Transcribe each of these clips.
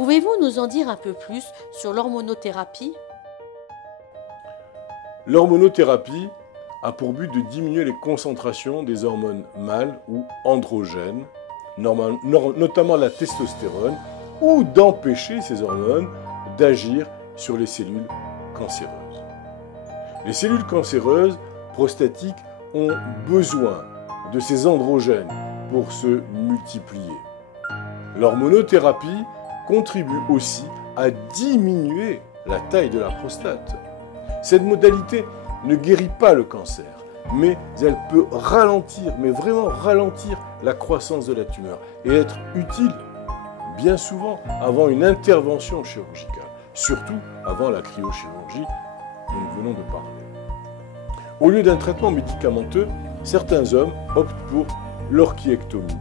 Pouvez-vous nous en dire un peu plus sur l'hormonothérapie? L'hormonothérapie a pour but de diminuer les concentrations des hormones mâles ou androgènes, notamment la testostérone, ou d'empêcher ces hormones d'agir sur les cellules cancéreuses. Les cellules cancéreuses prostatiques ont besoin de ces androgènes pour se multiplier. L'hormonothérapie contribue aussi à diminuer la taille de la prostate. Cette modalité ne guérit pas le cancer, mais elle peut ralentir, mais vraiment ralentir la croissance de la tumeur et être utile bien souvent avant une intervention chirurgicale, surtout avant la cryochirurgie dont nous venons de parler. Au lieu d'un traitement médicamenteux, certains hommes optent pour l'orchiectomie,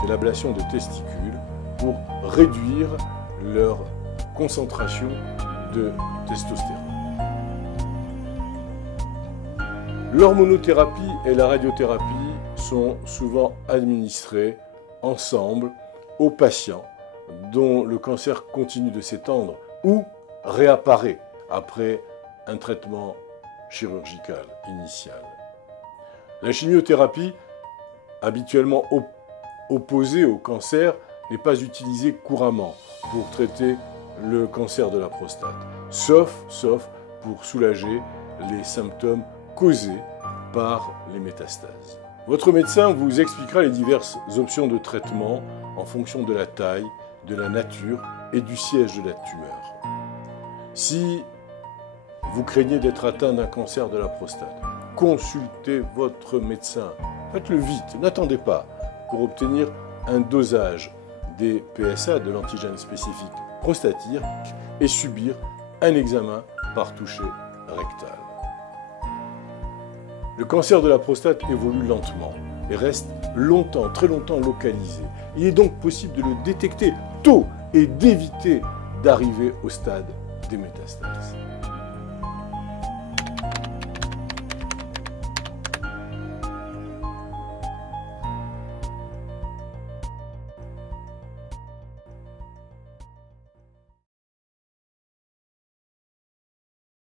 c'est l'ablation de testicules pour réduire leur concentration de testostérone. L'hormonothérapie et la radiothérapie sont souvent administrées ensemble aux patients dont le cancer continue de s'étendre ou réapparaît après un traitement chirurgical initial. La chimiothérapie, habituellement opposée au cancer, n'est pas utilisée couramment pour traiter le cancer de la prostate, sauf pour soulager les symptômes causés par les métastases. Votre médecin vous expliquera les diverses options de traitement en fonction de la taille, de la nature et du siège de la tumeur. Si vous craignez d'être atteint d'un cancer de la prostate, consultez votre médecin. Faites-le vite, n'attendez pas, pour obtenir un dosage des PSA, de l'antigène spécifique prostatique, et subir un examen par toucher rectal. Le cancer de la prostate évolue lentement et reste longtemps, très longtemps localisé. Il est donc possible de le détecter tôt et d'éviter d'arriver au stade des métastases.